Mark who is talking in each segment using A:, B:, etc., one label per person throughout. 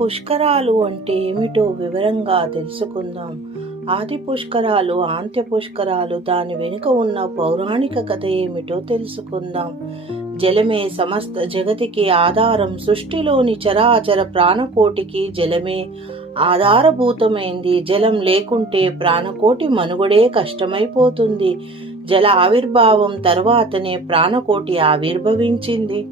A: పుష్కరాలు అంటే ఏమిటో వివరంగా తెలుసుకుందాం. ఆది పుష్కరాలు ఆంత్య పుష్కరాలు దాని వెనుక ఉన్న పౌరాణిక కథ ఏమిటో తెలుసుకుందాం. జలమే సమస్త జగతికి ఆధారం సృష్టిలోని చరాచర ప్రాణకోటికి జలమే ఆధారభూతమైంది. జలం లేకుంటే ప్రాణకోటి మనుగడే కష్టమైపోతుంది. జల ఆవిర్భావం తర్వాతనే ప్రాణకోటి ఆవిర్భవించింది.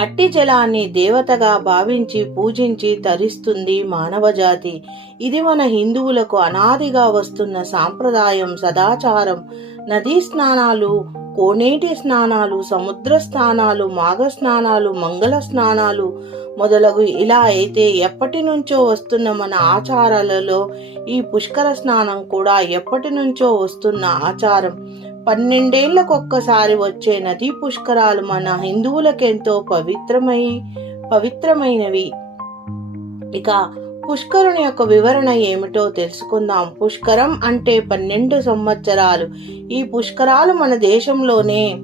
A: అట్టి జలాన్ని దేవతగా భావించి పూజించి తరిస్తుంది మానవజాతి ఇది మన హిందువులకు అనాదిగా వస్తున్న సాంప్రదాయం సదాచారం. నదీ స్నానాలు కోనేటి స్నానాలు సముద్ర స్నానాలు మాఘ స్నానాలు మంగళ స్నానాలు మొదలగు ఇలా అయితే ఎప్పటి నుంచో వస్తున్న మన ఆచారాలలో ఈ పుష్కర స్నానం కూడా ఎప్పటి నుంచో వస్తున్న ఆచారం. పన్నెండేళ్ళకొక్కసారి వచ్చే నదీ పుష్కరాలు మన హిందువులకెంతో పవిత్రమై పవిత్రమైనవి. ఇక పుష్కరుని యొక్క వివరణ ఏమిటో తెలుసుకుందాం. పుష్కరం అంటే పన్నెండు సంవత్సరాలు. ఈ పుష్కరాలు మన దేశంలోనే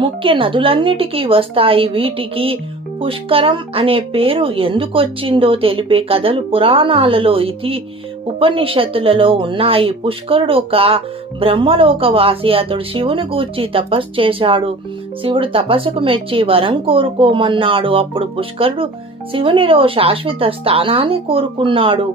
A: ముఖ్య నదులన్నిటికీ వస్తాయి. వీటికి పుష్కరం అనే పేరు ఎందుకొచ్చిందో తెలిపే కథలు పురాణాలలో ఇది. ఉపనిషత్తులలో ఉన్నాయి. పుష్కరుడు ఒక బ్రహ్మలోకవాసి. అతడు శివుని గూర్చి తపస్సు చేశాడు. శివుడు తపస్సుకు మెచ్చి వరం కోరుకోమన్నాడు. అప్పుడు పుష్కరుడు శివునిలో శాశ్వత స్థానాన్ని కోరుకున్నాడు.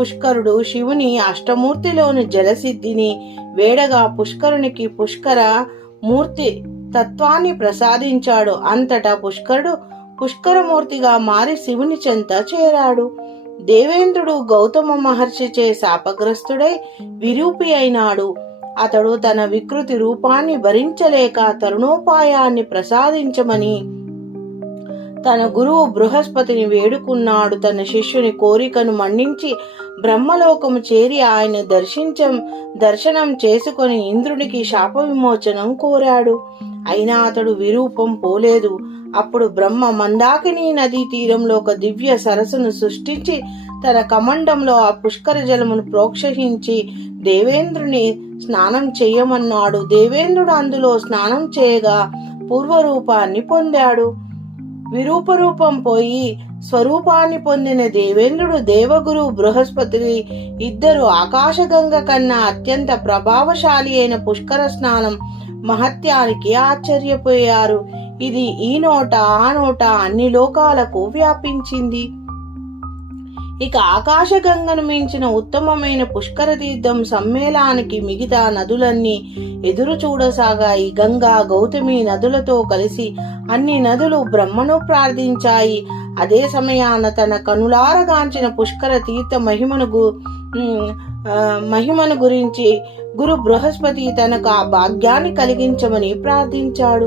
A: పుష్కరుడు శివుని అష్టమూర్తిలోని జలసిద్ధిని వేడగా పుష్కరునికి పుష్కర మూర్తి తత్వాన్ని ప్రసాదించాడు. అంతటా పుష్కరుడు పుష్కరమూర్తిగా మారి శివుని చెంత చేరాడు. దేవేంద్రుడు గౌతమ మహర్షిచే శాపగ్రస్తుడై విరూపి అయినాడు. అతడు తన వికృతి రూపాన్ని భరించలేక తరుణోపాయాన్ని ప్రసాదించమని తన గురువు బృహస్పతిని వేడుకున్నాడు. తన శిష్యుని కోరికను మన్నించి బ్రహ్మలోకము చేరి ఆయన దర్శించం దర్శనం చేసుకొని ఇంద్రునికి శాప విమోచనం కోరాడు. అయినా అతడు విరూపం పోలేదు. అప్పుడు బ్రహ్మ మందాకిని నదీ తీరంలో ఒక దివ్య సరస్సును సృష్టించి తన కమండంలో ఆ పుష్కర జలమును ప్రోక్షహించి దేవేంద్రుని స్నానం చేయమన్నాడు. దేవేంద్రుడు అందులో స్నానం చేయగా పూర్వరూపాన్ని పొందాడు. విరూపరూపం పోయి స్వరూపాన్ని పొందిన దేవేంద్రుడు దేవగురు బృహస్పతి ఇద్దరు ఆకాశగంగ కన్నా అత్యంత ప్రభావశాలి అయిన పుష్కర స్నానం మహత్యానికి ఆశ్చర్యపోయారు. ఇది ఈ నోట ఆ నోట అన్ని లోకాలకు వ్యాపించింది. ఇక ఆకాశగంగను మించిన ఉత్తమమైన పుష్కర తీర్థం సమ్మేళనానికి మిగతా నదులన్నీ ఎదురు చూడసాగాయి. గంగా గౌతమి నదులతో కలిసి అన్ని నదులు బ్రహ్మను ప్రార్థించాయి. అదే సమయాన తన కనులారగాంచిన పుష్కర తీర్థ మహిమను గు మహిమను గురించి గురు బృహస్పతి తనకు ఆ భాగ్యాన్ని కలిగించమని ప్రార్థించాడు.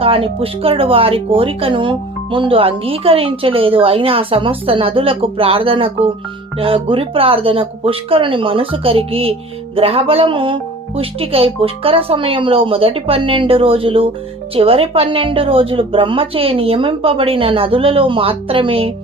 A: కాని పుష్కరుడు వారి కోరికను ముందు అంగీకరించలేదు. అయినా సమస్త నదులకు ప్రార్థనకు గురి ప్రార్థనకు పుష్కరుని మనసు కరిగి గ్రహబలము పుష్టికై పుష్కర సమయంలో మొదటి పన్నెండు రోజులు చివరి పన్నెండు రోజులు బ్రహ్మచే నియమింపబడిన నదులలో మాత్రమే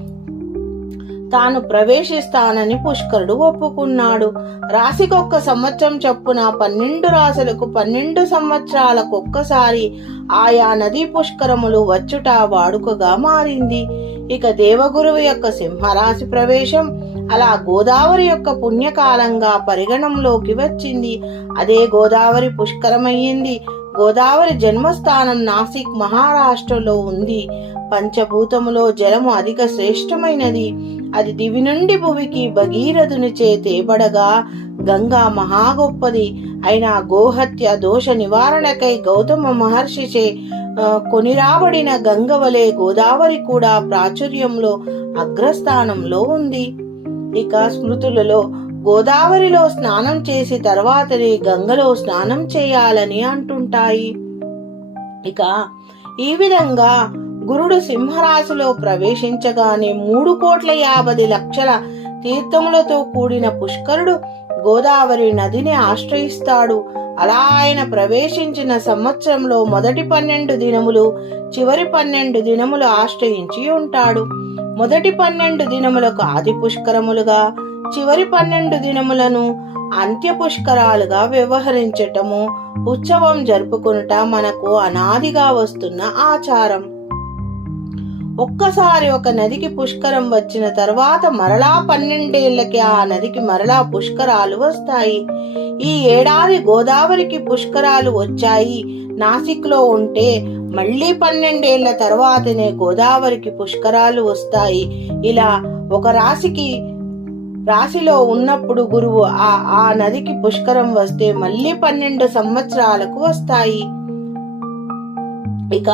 A: తాను ప్రవేశిస్తానని పుష్కరుడు ఒప్పుకున్నాడు. రాశికొక్క సంవత్సరం చొప్పున పన్నెండు రాశులకు పన్నెండు సంవత్సరాలకు ఒక్కసారి ఆయా నదీ పుష్కరములు వచ్చుట వాడుకగా మారింది. ఇక దేవగురువు యొక్క సింహరాశి ప్రవేశం అలా గోదావరి యొక్క పుణ్యకాలంగా పరిగణంలోకి వచ్చింది. అదే గోదావరి పుష్కరమయ్యింది. గోదావరి జన్మస్థానం నాసిక్ మహారాష్ట్రలో ఉంది. పంచభూతములో జలము అధిక శ్రేష్టమైనది. అది దివి నుండి భువికి భగీరథుని చేతేబడగా గంగా మహా గొప్పది అయినా గోహత్య దోష నివారణకై గౌతమ మహర్షిచే కొనిరాబడిన గంగవలే గోదావరి కూడా ప్రాచుర్యంలో అగ్రస్థానంలో ఉంది. ఇక స్మృతులలో గోదావరిలో స్నానం చేసి తర్వాతనే గంగలో స్నానం చేయాలని అంటుంటాయి. ఇక ఈ విధంగా గురుడు సింహరాశిలో ప్రవేశించగానే మూడు కోట్ల యాభై లక్షల తీర్థములతో కూడిన పుష్కరుడు గోదావరి నదిని ఆశ్రయిస్తాడు. అలా ఆయన ప్రవేశించిన సంవత్సరంలో మొదటి పన్నెండు దినములు చివరి పన్నెండు దినములు ఆశ్రయించి ఉంటాడు. మొదటి పన్నెండు దినములకు ఆది పుష్కరములుగా చివరి పన్నెండు దినములను అంత్య పుష్కరాలుగా వ్యవహరించటము ఉత్సవం జరుపుకునుట మనకు అనాదిగా వస్తున్న ఆచారం. ఒక్కసారి ఒక నదికి పుష్కరం వచ్చిన తర్వాత మరలా పన్నెండేళ్ళకి ఆ నదికి మరలా పుష్కరాలు వస్తాయి. ఈ ఏడాది గోదావరికి పుష్కరాలు వచ్చాయి. నాసిక్లో ఉంటే మళ్ళీ పన్నెండేళ్ళ తర్వాతనే గోదావరికి పుష్కరాలు వస్తాయి. ఇలా ఒక రాశికి రాశిలో ఉన్నప్పుడు గురువు ఆ ఆ నదికి పుష్కరం వస్తే మళ్ళీ పన్నెండు సంవత్సరాలకు వస్తాయి. ఇక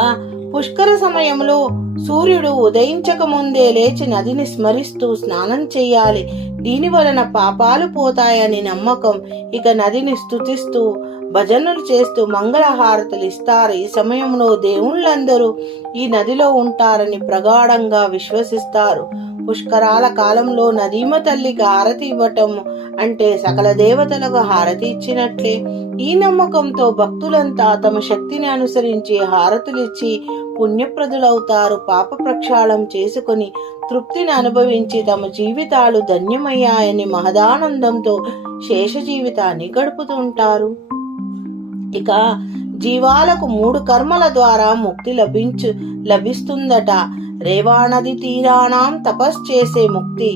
A: పుష్కర సమయంలో సూర్యుడు ఉదయించక ముందే లేచి నదిని స్మరిస్తూ స్నానం చేయాలి. దీని వలన పాపాలు పోతాయని నమ్మకం. ఇక నదిని స్తుతిస్తూ భజనలు చేస్తూ మంగళహారతులు ఇస్తారు. ఈ సమయంలో దేవుళ్ళందరూ ఈ నదిలో ఉంటారని ప్రగాఢంగా విశ్వసిస్తారు. పుష్కరాల కాలంలో నదీమ తల్లికి హారతి ఇవ్వటం అంటే సకల దేవతలకు హారతి ఇచ్చినట్లే. ఈ నమ్మకంతో భక్తులంతా తమ శక్తిని అనుసరించి హారతులిచ్చి పుణ్యప్రదులవుతారు. పాప ప్రక్షాళం చేసుకొని తృప్తిని అనుభవించి తమ జీవితాలు ధన్యమయ్యాయని మహదానందంతో శేష జీవితాన్ని గడుపుతుంటారు ఇక జీవాలకు మూడు కర్మల ద్వారా ముక్తి లభించు లభిస్తుందట. రేవానది తీరాణం తపస్ చేసే ముక్తి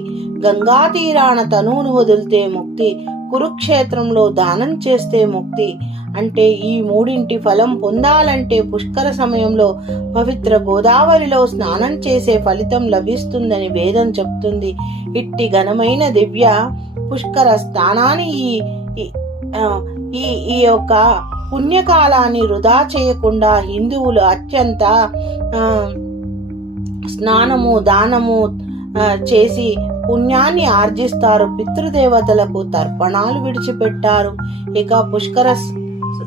A: గంగా తీరాన తనువును వదిలితే ముక్తి కురుక్షేత్రంలో దానం చేస్తే ముక్తి అంటే ఈ మూడింటి ఫలం పొందాలంటే పుష్కర సమయంలో పవిత్ర గోదావరిలో స్నానం చేసే ఫలితం లభిస్తుందని వేదం చెప్తుంది. ఇట్టి ఘనమైన దివ్య పుష్కర స్థానాన్ని ఈ ఈ- ఈ యొక్క పుణ్యకాలాన్ని వృధా చేయకుండా హిందువులు అత్యంత స్నానము దానము చేసి పుణ్యాన్ని ఆర్జిస్తారు. పితృదేవతలకు తర్పణాలు విడిచిపెట్టారు. ఇక పుష్కర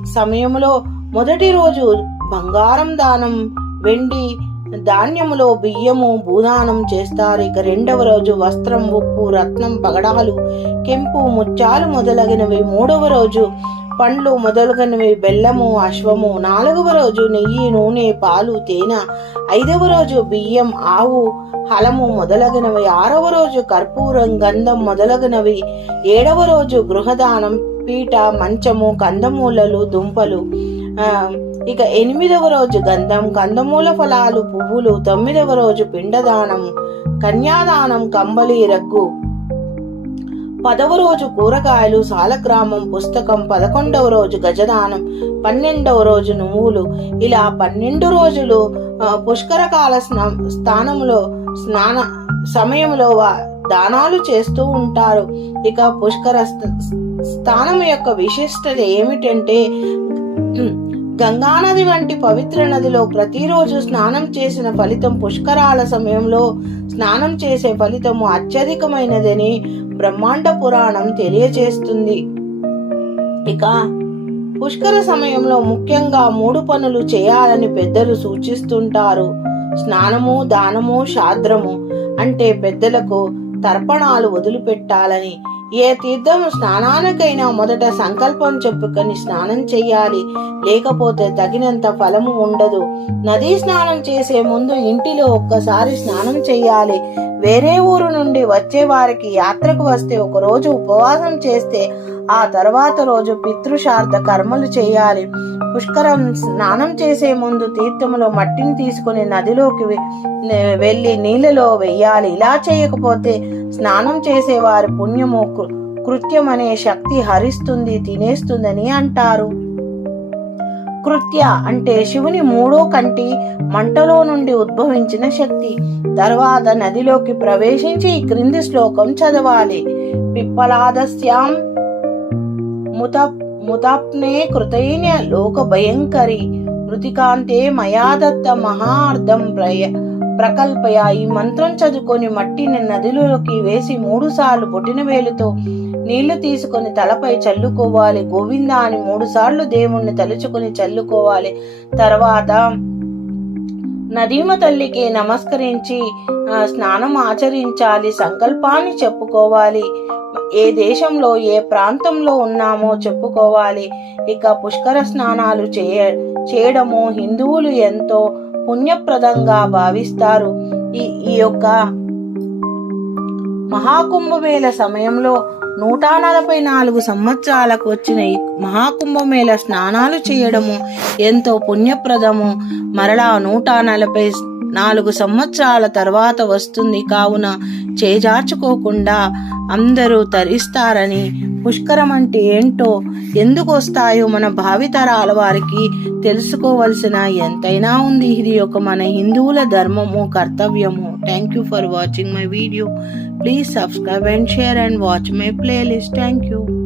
A: సమయంలో మొదటి రోజు బంగారం దానం వెండి ధాన్యములో బియ్యము భూదానం చేస్తారు. ఇక రెండవ రోజు వస్త్రం ఉప్పు రత్నం పగడాలు కెంపు ముత్యాలు మొదలగినవి. మూడవ రోజు పండ్లు మొదలగునవి. బెల్లము అశ్వము. నాలుగవ రోజు నెయ్యి నూనె పాలు తేనె. ఐదవ రోజు బియ్యం ఆవు హలము మొదలగునవి. ఆరవ రోజు కర్పూరం గంధం మొదలగునవి. ఏడవ రోజు గృహదానం పీట మంచము కందమూలలు దుంపలు. ఇక ఎనిమిదవ రోజు గంధం కందమూల ఫలాలు పువ్వులు తొమ్మిదవ రోజు పిండదానం కన్యాదానం కంబలి రగ్గు. పదవ రోజు కూరగాయలు సాలగ్రామం పుస్తకం పదకొండవ రోజు గజదానం పన్నెండవ రోజు నువ్వులు. ఇలా పన్నెండు రోజులు పుష్కరకాల స్నా- స్థానంలో స్నాన సమయంలో దానాలు చేస్తూ ఉంటారు. ఇక పుష్కర స్థ- స్థానం యొక్క విశిష్టత ఏమిటంటే గంగానది వంటి పవిత్ర నదిలో ప్రతిరోజు స్నానం చేసిన ఫలితం పుష్కరాల సమయంలో స్నానం చేసే ఫలితము అత్యధికమైనదని బ్రహ్మాండ పురాణం తెలియజేస్తుంది ఇక పుష్కర సమయంలో ముఖ్యంగా మూడు పనులు చేయాలని పెద్దలు సూచిస్తుంటారు. స్నానము దానము శాద్రము అంటే పెద్దలకు తర్పణాలు వదిలిపెట్టాలని. ఏ తీర్థం స్నానానికైనా మొదట సంకల్పం చెప్పుకొని స్నానం చేయాలి లేకపోతే తగినంత ఫలము ఉండదు. నదీ స్నానం చేసే ముందు ఇంటిలో ఒక్కసారి స్నానం చేయాలి వేరే ఊరు నుండి వచ్చే వారికి యాత్రకు వస్తే ఒక రోజు ఉపవాసం చేస్తే ఆ తర్వాత రోజు పితృశార్థ కర్మలు చేయాలి. పుష్కరం స్నానం చేసే ముందు తీర్థములో మట్టిని తీసుకుని నదిలోకి వెళ్ళి నీళ్ళలో వెయ్యాలి. ఇలా చేయకపోతే స్నానం చేసేవారి పుణ్యము కృత్యమనే శక్తి హరిస్తుంది తినేస్తుందని అంటారు. కృత్య అంటే శివుని మూడో కంటి మంటలో నుండి ఉద్భవించిన శక్తి. తర్వాత నదిలోకి ప్రవేశించి ఈ క్రింది శ్లోకం చదవాలి. పిప్పలాదస్యాం ముత ముతాప్నే కృతైన లోక భయంకరి మృతికాంతే మయా దత్త మహార్థం ప్రయ ప్రకల్పయ. ఈ మంత్రం చదువుకొని మట్టిని నదిలోకి వేసి మూడు సార్లు బొటిన వేలుతో నీళ్ళు తీసుకొని తలపై చల్లుకోవాలి. గోవింద అని మూడుసార్లు దేవుణ్ణి తలుచుకొని చల్లుకోవాలి. తర్వాత నదీమ తల్లికి నమస్కరించి స్నానం ఆచరించాలి. సంకల్పాన్ని చెప్పుకోవాలి. ఏ దేశంలో ఏ ప్రాంతంలో ఉన్నామో చెప్పుకోవాలి. ఇక పుష్కర స్నానాలు చేయ చేయడము హిందువులు ఎంతో పుణ్యప్రదంగా భావిస్తారు. ఈ ఈ యొక్క మహాకుంభమేళ సమయంలో నూట నలభై నాలుగు సంవత్సరాలకు వచ్చిన ఈ మహాకుంభమేళ స్నానాలు చేయడము ఎంతో పుణ్యప్రదము. మరలా నూట నలభై నాలుగు సంవత్సరాల తర్వాత వస్తుంది. కావున చేజార్చుకోకుండా అందరూ తరిస్తారని పుష్కరం అంటే ఏంటో ఎందుకు వస్తాయో మన భావితరాల వారికి తెలుసుకోవలసిన ఎంతైనా ఉంది. ఇది ఒక మన హిందువుల ధర్మము కర్తవ్యము. Thank you for watching my video Please subscribe and share and watch my playlist. Thank you.